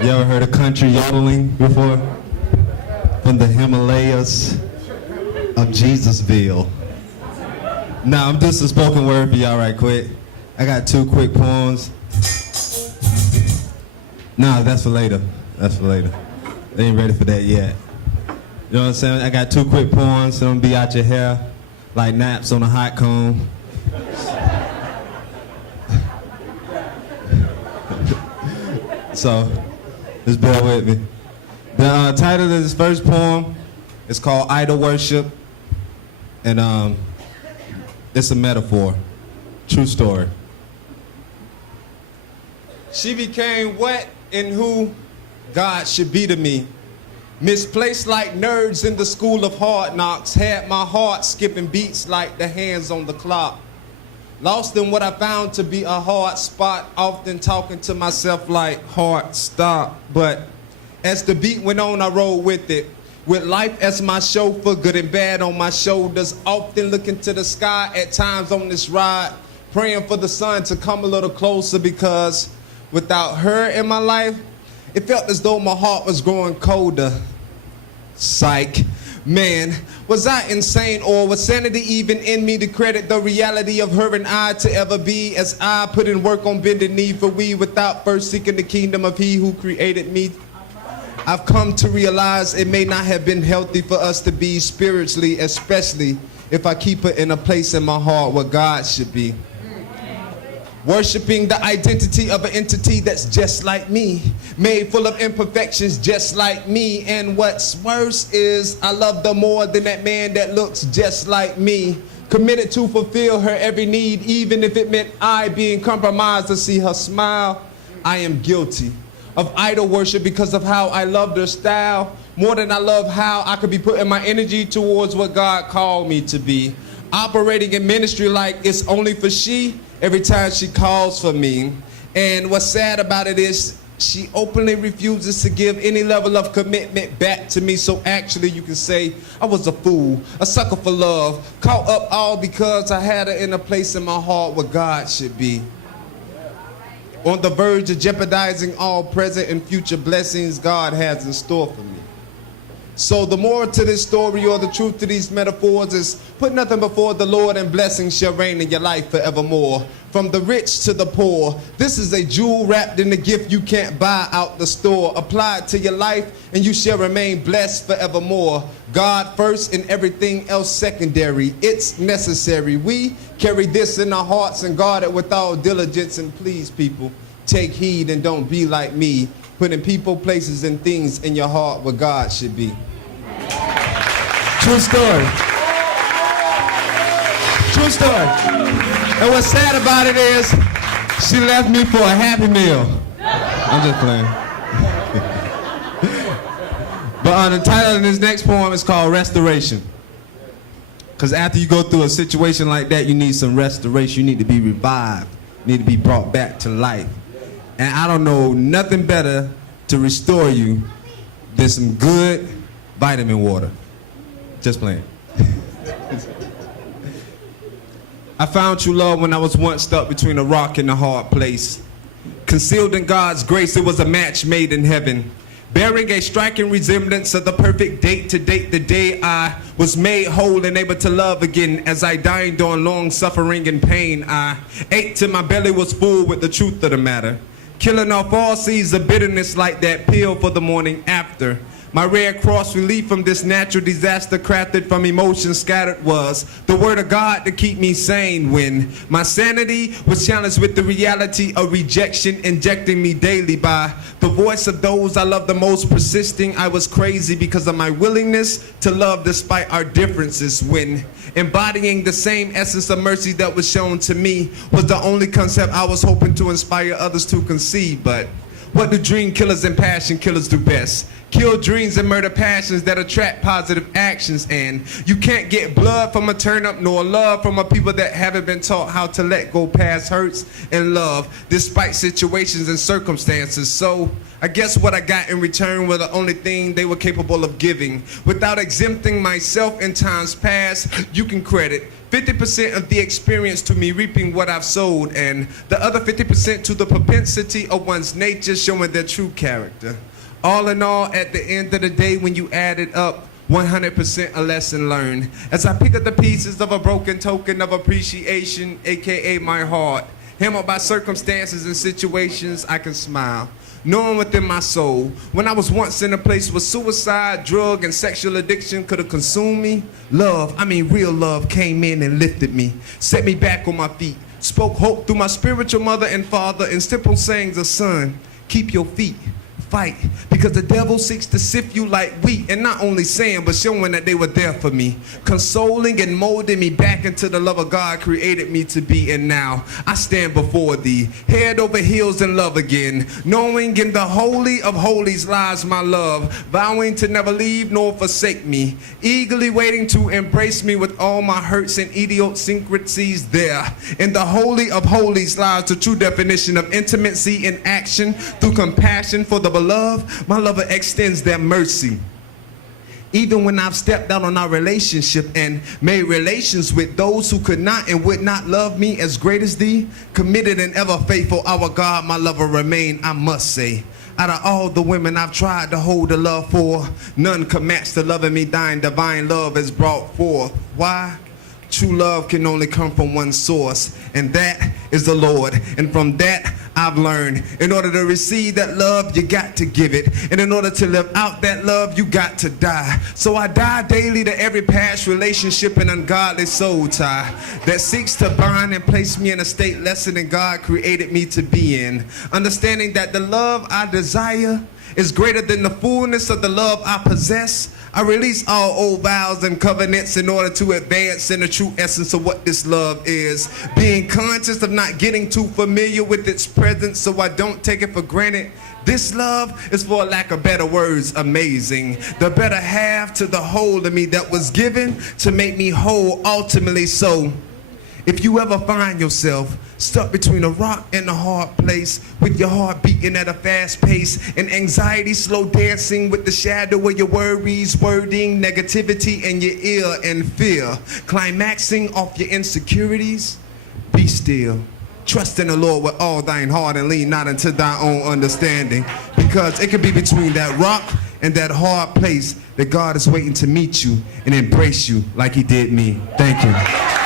You ever heard of country yodeling before? From the Himalayas of Jesusville. Now, I'm just a spoken word for y'all right quick. I got 2 quick poems. Nah, that's for later. That's for later. They ain't ready for that yet. You know what I'm saying? I got 2 quick poems. They'll be out your hair like naps on a hot comb. So, just bear with me. The title of this first poem is called Idol Worship, and it's a metaphor. True story. She became wet in who God should be to me. Misplaced like nerds in the school of hard knocks, had my heart skipping beats like the hands on the clock. Lost in what I found to be a hard spot, often talking to myself like, heart, stop. But as the beat went on, I rolled with it. With life as my chauffeur, good and bad on my shoulders, often looking to the sky at times on this ride, praying for the sun to come a little closer, because without her in my life, it felt as though my heart was growing colder. Psych. Man, was I insane, or was sanity even in me to credit the reality of her and I to ever be, as I put in work on bending knee for we, without first seeking the kingdom of he who created me? I've come to realize it may not have been healthy for us to be spiritually, especially if I keep her in a place in my heart where God should be. Worshipping the identity of an entity that's just like me, made full of imperfections just like me. And what's worse is I love her more than that man that looks just like me. Committed to fulfill her every need, even if it meant I being compromised to see her smile. I am guilty of idol worship because of how I loved her style, more than I love how I could be putting my energy towards what God called me to be. Operating in ministry like it's only for she, every time she calls for me. And what's sad about it is she openly refuses to give any level of commitment back to me. So actually you can say I was a fool, a sucker for love, caught up all because I had her in a place in my heart where God should be. On the verge of jeopardizing all present and future blessings God has in store for me. So the moral to this story, or the truth to these metaphors, is put nothing before the Lord and blessings shall reign in your life forevermore. From the rich to the poor, this is a jewel wrapped in a gift you can't buy out the store. Apply it to your life and you shall remain blessed forevermore. God first and everything else secondary. It's necessary. We carry this in our hearts and guard it with all diligence. And please, people, take heed and don't be like me, putting people, places, and things in your heart where God should be. True story. True story. And what's sad about it is she left me for a Happy Meal. I'm just playing. But the title of this next poem is called Restoration. Because after you go through a situation like that, you need some restoration. You need to be revived. You need to be brought back to life. And I don't know nothing better to restore you than some good vitamin water. Just playing. I found true love when I was once stuck between a rock and a hard place. Concealed in God's grace, it was a match made in heaven, bearing a striking resemblance of the perfect date to date the day I was made whole and able to love again. As I dined on long suffering and pain, I ate till my belly was full with the truth of the matter, killing off all seeds of bitterness like that pill for the morning after. My Red Cross relief from this natural disaster, crafted from emotions scattered, was the word of God to keep me sane when my sanity was challenged with the reality of rejection injecting me daily by the voice of those I love the most, persisting I was crazy because of my willingness to love despite our differences, when embodying the same essence of mercy that was shown to me was the only concept I was hoping to inspire others to conceive. But what do dream killers and passion killers do best? Kill dreams and murder passions that attract positive actions. And you can't get blood from a turnip nor love from a people that haven't been taught how to let go past hurts and love despite situations and circumstances. So I guess what I got in return were the only thing they were capable of giving. Without exempting myself in times past, you can credit 50% of the experience to me reaping what I've sowed, and the other 50% to the propensity of one's nature showing their true character. All in all, at the end of the day, when you add it up, 100% a lesson learned. As I pick up the pieces of a broken token of appreciation, aka my heart, hammered by circumstances and situations, I can smile, knowing within my soul, when I was once in a place where suicide, drug, and sexual addiction could have consumed me, love, I mean real love, came in and lifted me, set me back on my feet, spoke hope through my spiritual mother and father, and simple sayings of son, keep your feet, fight, because the devil seeks to sift you like wheat, and not only saying but showing that they were there for me, consoling and molding me back into the love of God created me to be. And now I stand before thee, head over heels in love again, knowing in the holy of holies lies my love, vowing to never leave nor forsake me, eagerly waiting to embrace me with all my hurts and idiosyncrasies. There in the holy of holies lies the true definition of intimacy in action. Through compassion for the beloved, my lover extends their mercy. Even when I've stepped out on our relationship and made relations with those who could not and would not love me as great as thee, committed and ever faithful, our God, my lover, remain, I must say. Out of all the women I've tried to hold a love for, none can match the love in me thine divine love has brought forth. Why? True love can only come from one source, and that is the Lord. And from that I've learned, in order to receive that love, you got to give it. And in order to live out that love, you got to die. So I die daily to every past relationship and ungodly soul tie that seeks to bind and place me in a state lesser than God created me to be in. Understanding that the love I desire is greater than the fullness of the love I possess. I release all old vows and covenants in order to advance in the true essence of what this love is. Being conscious of not getting too familiar with its presence so I don't take it for granted. This love is, for lack of better words, amazing. The better half to the whole of me that was given to make me whole ultimately. So if you ever find yourself stuck between a rock and a hard place, with your heart beating at a fast pace and anxiety slow dancing with the shadow of your worries, wording, negativity in your ear and fear, climaxing off your insecurities, be still. Trust in the Lord with all thine heart and lean not unto thy own understanding, because it could be between that rock and that hard place that God is waiting to meet you and embrace you like he did me. Thank you.